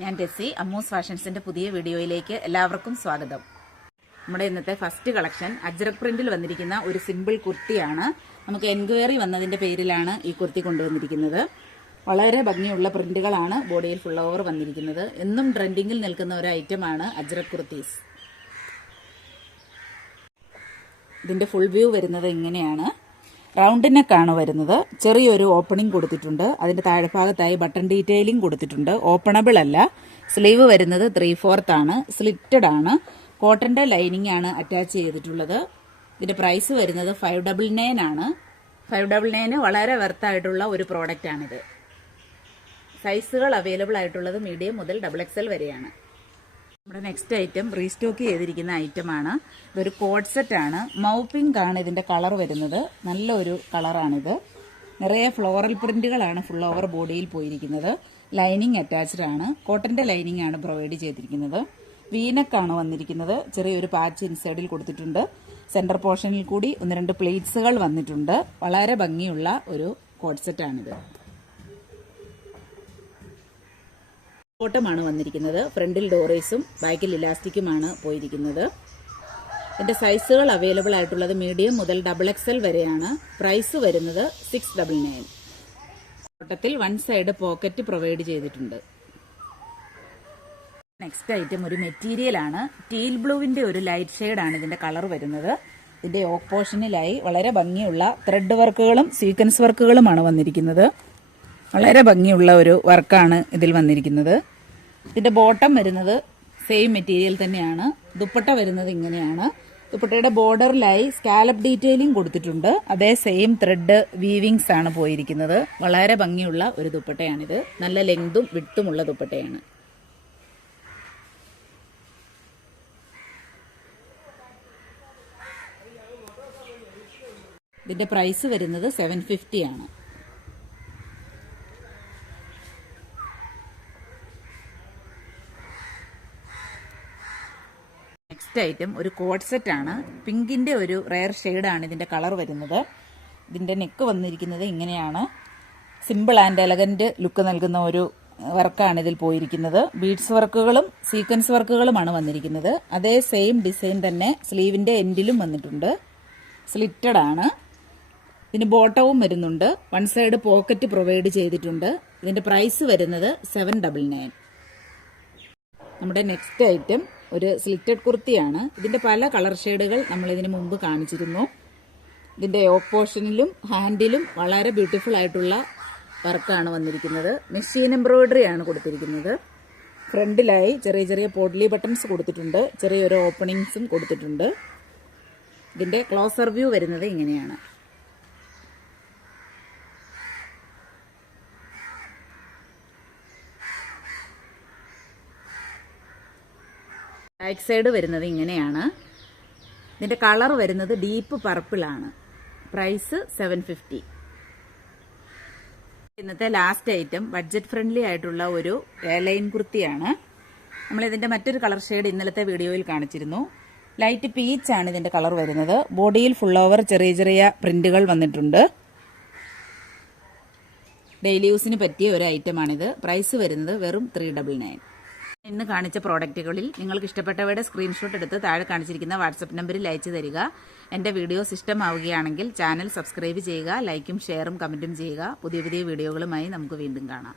ഞാൻ ടെസ്സി അമ്മൂസ് ഫാഷൻസിന്റെ പുതിയ വീഡിയോയിലേക്ക് എല്ലാവർക്കും സ്വാഗതം. നമ്മുടെ ഇന്നത്തെ ഫസ്റ്റ് കളക്ഷൻ അജ്രക് പ്രിന്റിൽ വന്നിരിക്കുന്ന ഒരു സിമ്പിൾ കുർത്തിയാണ്. നമുക്ക് എൻക്വയറി വന്നതിന്റെ പേരിലാണ് ഈ കുർത്തി കൊണ്ടുവന്നിരിക്കുന്നത്. വളരെ ഭംഗിയുള്ള പ്രിന്റുകളാണ് ബോഡിയിൽ ഫുൾ ഓവർ വന്നിരിക്കുന്നത്. എന്നും ട്രെൻഡിങ്ങിൽ നിൽക്കുന്ന ഒരു ഐറ്റമാണ് അജ്രക് കുർത്തീസ്. ഇതിന്റെ ഫുൾ വ്യൂ വരുന്നത് ഇങ്ങനെയാണ്. റൗണ്ട് നെക്കാണ് വരുന്നത്. ചെറിയൊരു ഓപ്പണിംഗ് കൊടുത്തിട്ടുണ്ട്. അതിന്റെ താഴ്ഭാഗത്തായി ബട്ടൺ ഡീറ്റെയിലിംഗ് കൊടുത്തിട്ടുണ്ട്. ഓപ്പണബിൾ അല്ല. സ്ലീവ് വരുന്നത് 3/4 ആണ്. സ്ലിറ്റഡ് ആണ്. കോട്ടന്റെ ലൈനിങ് ആണ് അറ്റാച്ച് ചെയ്തിട്ടുള്ളത്. ഇതിന്റെ പ്രൈസ് വരുന്നത് 599 ആണ്. 599 വളരെ വെർത്തായിട്ടുള്ള ഒരു പ്രോഡക്റ്റ് ആണിത്. സൈസുകൾ അവൈലബിൾ ആയിട്ടുള്ളത് മീഡിയം മുതൽ XXL വരെയാണ്. നമ്മുടെ നെക്സ്റ്റ് ഐറ്റം റീസ്റ്റോക്ക് ചെയ്തിരിക്കുന്ന ഐറ്റമാണ്. ഇതൊരു കോഡ് സെറ്റ് ആണ്. മൗപിങ്ക് ആണ് ഇതിന്റെ കളർ വരുന്നത്. നല്ലൊരു കളറാണിത്. നിറയെ ഫ്ലോറൽ പ്രിന്റുകളാണ് ഫുൾ ഓവർ ബോഡിയിൽ പോയിരിക്കുന്നത്. ലൈനിങ് അറ്റാച്ച്ഡ് ആണ്. കോട്ടന്റെ ലൈനിങ് ആണ് പ്രൊവൈഡ് ചെയ്തിരിക്കുന്നത്. വീനക്കാണ് വന്നിരിക്കുന്നത്. ചെറിയൊരു പാച്ച് ഇൻസൈഡിൽ കൊടുത്തിട്ടുണ്ട്. സെന്റർ പോർഷനിൽ കൂടി 1-2 പ്ലേറ്റ്സുകൾ വന്നിട്ടുണ്ട്. വളരെ ഭംഗിയുള്ള ഒരു കോഡ് സെറ്റ് ആണിത്. ബോട്ടമാണ് വന്നിരിക്കുന്നത്. ഫ്രണ്ടിൽ ഡോറേസും ബാക്കിൽ ഇലാസ്റ്റിക്കുമാണ് പോയിരിക്കുന്നത്. ഇതിന്റെ സൈസുകൾ അവൈലബിൾ ആയിട്ടുള്ളത് മീഡിയം മുതൽ XXL വരെയാണ്. പ്രൈസ് വരുന്നത് 699. ബോട്ടത്തിൽ 1 സൈഡ് പോക്കറ്റ് പ്രൊവൈഡ് ചെയ്തിട്ടുണ്ട്. നെക്സ്റ്റ് ഐറ്റം ഒരു മെറ്റീരിയൽ ആണ്. ടീൽ ബ്ലൂവിന്റെ ഒരു ലൈറ്റ് ഷെയ്ഡ് ആണ് ഇതിന്റെ കളർ വരുന്നത്. ഇതിന്റെ യോക്ക് പോർഷനിലായി വളരെ ഭംഗിയുള്ള ത്രെഡ് വർക്കുകളും സീക്വൻസ് വർക്കുകളുമാണ് വന്നിരിക്കുന്നത്. വളരെ ഭംഗിയുള്ള ഒരു വർക്കാണ് ഇതിൽ വന്നിരിക്കുന്നത്. ഇതിന്റെ ബോട്ടം വരുന്നത് സെയിം മെറ്റീരിയൽ തന്നെയാണ്. ദുപ്പട്ട വരുന്നത് ഇങ്ങനെയാണ്. ദുപ്പട്ടയുടെ ബോർഡറിലായി സ്കാലപ്പ് ഡീറ്റെയിലിംഗ് കൊടുത്തിട്ടുണ്ട്. അതേ സെയിം ത്രെഡ് വീവിങ്സ് ആണ് പോയിരിക്കുന്നത്. വളരെ ഭംഗിയുള്ള ഒരു ദുപ്പട്ടയാണിത്. നല്ല ലെങ്തും വിട്ടുമുള്ള ദുപ്പട്ടയാണ്. ഇതിന്റെ പ്രൈസ് വരുന്നത് 750 ആണ്. നെക്സ്റ്റ് ഐറ്റം ഒരു കോഡ് സെറ്റ് ആണ്. പിങ്കിന്റെ ഒരു റെയർ ഷെയ്ഡാണ് ഇതിന്റെ കളർ വരുന്നത്. ഇതിന്റെ നെക്ക് വന്നിരിക്കുന്നത് ഇങ്ങനെയാണ്. സിമ്പിൾ ആൻഡ് എലഗന്റ് ലുക്ക് നൽകുന്ന ഒരു വർക്കാണ് ഇതിൽ പോയിരിക്കുന്നത്. ബീഡ്സ് വർക്കുകളും സീക്വൻസ് വർക്കുകളുമാണ് വന്നിരിക്കുന്നത്. അതേ സെയിം ഡിസൈൻ തന്നെ സ്ലീവിന്റെ എൻഡിലും വന്നിട്ടുണ്ട്. സ്ലിറ്റഡ് ആണ്. ഇതിന് ബോട്ടവും വരുന്നുണ്ട്. 1 സൈഡ് പോക്കറ്റ് പ്രൊവൈഡ് ചെയ്തിട്ടുണ്ട്. ഇതിന്റെ പ്രൈസ് വരുന്നത് 799. നമ്മുടെ നെക്സ്റ്റ് ഐറ്റം ഒരു സ്ലിറ്റഡ് കുർത്തിയാണ്. ഇതിന്റെ പല കളർ ഷെയ്ഡുകൾ നമ്മൾ ഇതിനു മുമ്പ് കാണിച്ചിരുന്നു. ഇതിന്റെ യോക്ക് പോർഷനിലും ഹാൻഡിലും വളരെ ബ്യൂട്ടിഫുൾ ആയിട്ടുള്ള വർക്കാണ് വന്നിരിക്കുന്നത്. മെഷീൻ എംബ്രോയിഡറി ആണ് കൊടുത്തിരിക്കുന്നത്. ഫ്രണ്ടിലായി ചെറിയ ചെറിയ പോട്ട്ലി ബട്ടൺസ് കൊടുത്തിട്ടുണ്ട്. ചെറിയൊരു ഓപ്പണിങ്സും കൊടുത്തിട്ടുണ്ട്. ഇതിന്റെ ക്ലോസർ വ്യൂ വരുന്നത് ഇങ്ങനെയാണ്. ബാക്ക് സൈഡ് വരുന്നത് ഇങ്ങനെയാണ്. ഇതിന്റെ കളർ വരുന്നത് ഡീപ്പ് പർപ്പിൾ ആണ്. പ്രൈസ് 750. ഇന്നത്തെ ലാസ്റ്റ് ഐറ്റം ബഡ്ജറ്റ് ഫ്രണ്ട്ലി ആയിട്ടുള്ള ഒരു ലൈൻ കുർത്തിയാണ്. നമ്മൾ ഇതിന്റെ മറ്റൊരു കളർ ഷെയ്ഡ് ഇന്നലത്തെ വീഡിയോയിൽ കാണിച്ചിരുന്നു. ലൈറ്റ് പീച്ച് ആണ് ഇതിന്റെ കളർ വരുന്നത്. ബോഡിയിൽ ഫുൾ ഓവർ ചെറിയ ചെറിയ പ്രിന്റുകൾ വന്നിട്ടുണ്ട്. ഡെയിലി യൂസിന് പറ്റിയ ഒരു ഐറ്റമാണിത്. പ്രൈസ് വരുന്നത് വെറും 399. ഇന്ന് കാണിച്ച പ്രോഡക്റ്റുകളിൽ നിങ്ങൾക്ക് ഇഷ്ടപ്പെട്ടവയുടെ സ്ക്രീൻഷോട്ട് എടുത്ത് താഴെ കാണിച്ചിരിക്കുന്ന വാട്സപ്പ് നമ്പറിൽ അയച്ചു തരിക. എന്റെ വീഡിയോസ് ഇഷ്ടമാവുകയാണെങ്കിൽ ചാനൽ സബ്സ്ക്രൈബ് ചെയ്യുക. ലൈക്കും ഷെയറും കമന്റും ചെയ്യുക. പുതിയ പുതിയ വീഡിയോകളുമായി നമുക്ക് വീണ്ടും കാണാം.